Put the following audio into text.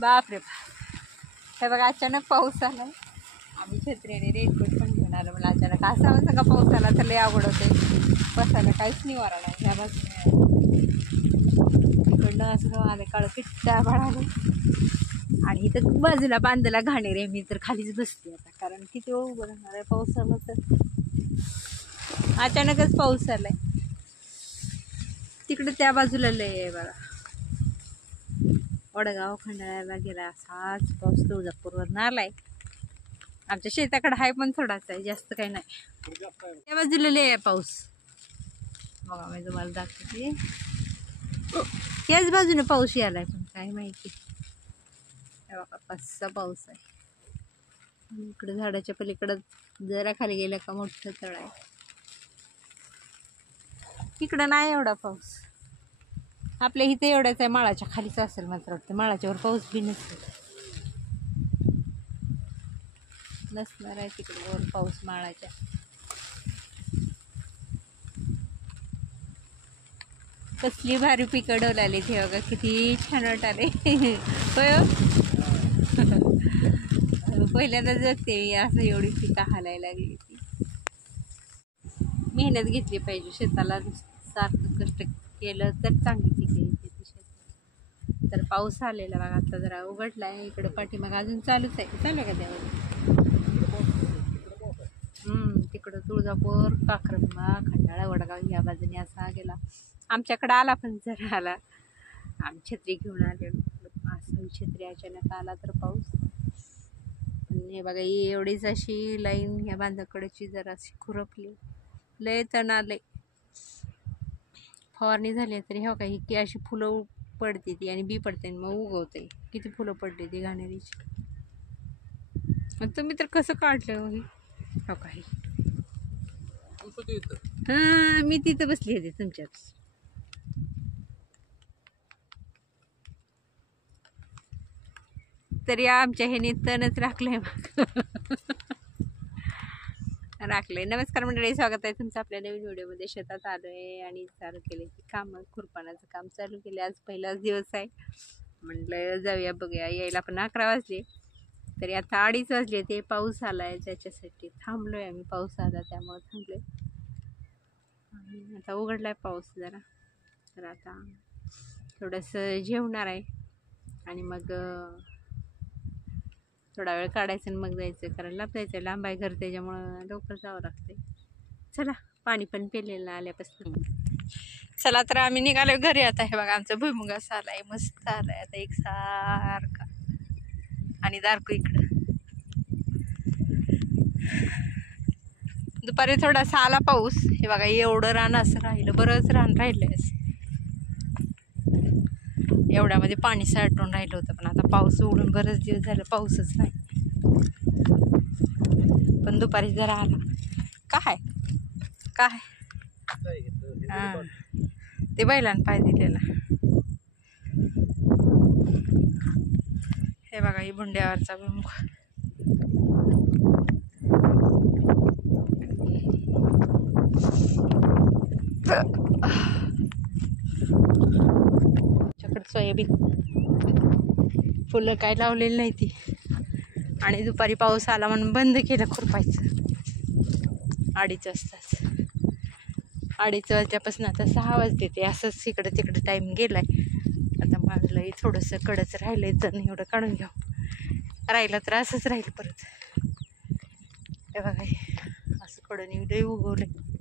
बापरे बाप, हे बघा अचानक पाऊस आला. आम्ही छत्री आणि रेनकोट पण घेऊन आलो. मला अचानक असा सगळा पाऊस आला तर लय आवड होते. बसायला काहीच नाही वारा नाही. ह्या बाजूने इकडनं असं आले काळं किट्टा आले. आणि इथं बाजूला बांधला घाणेर आहे. मी तर खालीच बसते आता, कारण किती उभं राहणार आहे. पाऊस आला तर अचानकच पाऊस आलाय. तिकडे त्या बाजूला लय आहे बघा. वडगाव खंडाळ्याला गेला असाच पाऊस तुळजापूरवरून आलाय. आमच्या शेताकडे आहे पण थोडाच आहे, जास्त काही नाही. त्या बाजूला लय आहे पाऊस बघा. मी तुम्हाला दाखवते, याच बाजूने पाऊस यालाय पण काय माहिती. बघा कसा पाऊस आहे. इकडे झाडाच्या पलीकडं जरा खाली गेलं का मोठं तळ आहे. इकडं नाही एवढा पाऊस. आपल्या इथे एवढ्याच आहे. माळाच्या खालीच असेल मात्र वाटतं. माळाच्यावर पाऊस बी नसणार आहे तिकडे वर पाऊस माळाच्या. कसली भारी पिकं डोलाली ती बघा, किती छान वाटाले. होय पहिल्यांदा जगते मी असं. एवढी पिकं हालायला लागली ती. मेहनत घेतली पाहिजे शेताला. सारखं कष्ट केलं तर चांगली पिकं येते ती शेतात. तर पाऊस आलेला बघा, आता जरा उघडला आहे. इकडे पाठीमाग अजून चालूच आहे. चालू आहे का त्यावर? तिकडं तुळजापूर, काक्रंबा, खंडाळा, वडगाव या बाजूने असा गेला. आमच्याकडे आला पण जरा आला. आम्ही छत्री घेऊन आलेलो. असं छत्री अचानक आला तर पाऊस. हे बघा एवढीच अशी लाईन ह्या बांधाकडची जरा अशी खुरपली. लय तण आलंय. फवारणी झाली तरी हो काही की अशी फुलं पडते ती आणि बी पडते आणि मग उगवते. किती फुलं पडली ती घाणेरीची. आणि तुम्ही तर कसं काढलं हो काही. हा मी तिथं बसली होती तुमच्यात. तरी आमच्या ह्याने तणच राखलंय राखलंय. नमस्कार मंडळी, स्वागत आहे तुमचं आपल्या नवीन व्हिडिओमध्ये. शेतात आलो आहे आणि चालू केले की काम, खुरपानाचं काम चालू केले. आज पहिलाच दिवस आहे. म्हटलं जाऊया बघूया. यायला पण 11 वाजले, तरी आता 2:30 वाजले. ते पाऊस आला आहे त्याच्यासाठी थांबलो आहे आम्ही. पाऊस आला त्यामुळे थांबलो. आता उघडला आहे पाऊस जरा. तर आता थोडंसं जेवणार आहे आणि मग थोडा वेळ काढायचं आणि मग जायचं. कारण लांब जायचं, लांब आहे घर, त्याच्यामुळं लवकर जावं लागते. चला, पाणी पण पेलेलं आल्यापासून. चला तर आम्ही निघालो घरी. आता हे बघा आमचा भुईमुग असा आलाय, मस्त आलाय आता एकसारखा. आणि दारकू इकडं दुपारी थोडासा आला पाऊस. हे बघा एवढं रान असं राहिलं, बरंच रान राहिलंय असं. एवढ्यामध्ये पाणी साठून राहिलं होतं, पण आता पाऊस उडून बरेच दिवस झालं पाऊसच नाही. पण दुपारी जरा आला. काय काय हां, ते बैलांना पाय दिलेला. हे बघा ही भुंड्यावरचा भुईमुग. सोयाबीन फुलं काय लावलेली नाही ती. आणि दुपारी पाऊस आला म्हणून बंद केलं खुरपायचं. 2:30 वाजताच. 2:30 वाजल्यापासून आता 6 वाजले. ते असंच इकडं तिकडं टाईम गेलाय. आता माझं थोडंसं कडच राहिलंय, जण एवढं काढून घ्यावं. राहिलं तर असंच राहील परत. हे बघा असं कडून लई उगवलंय.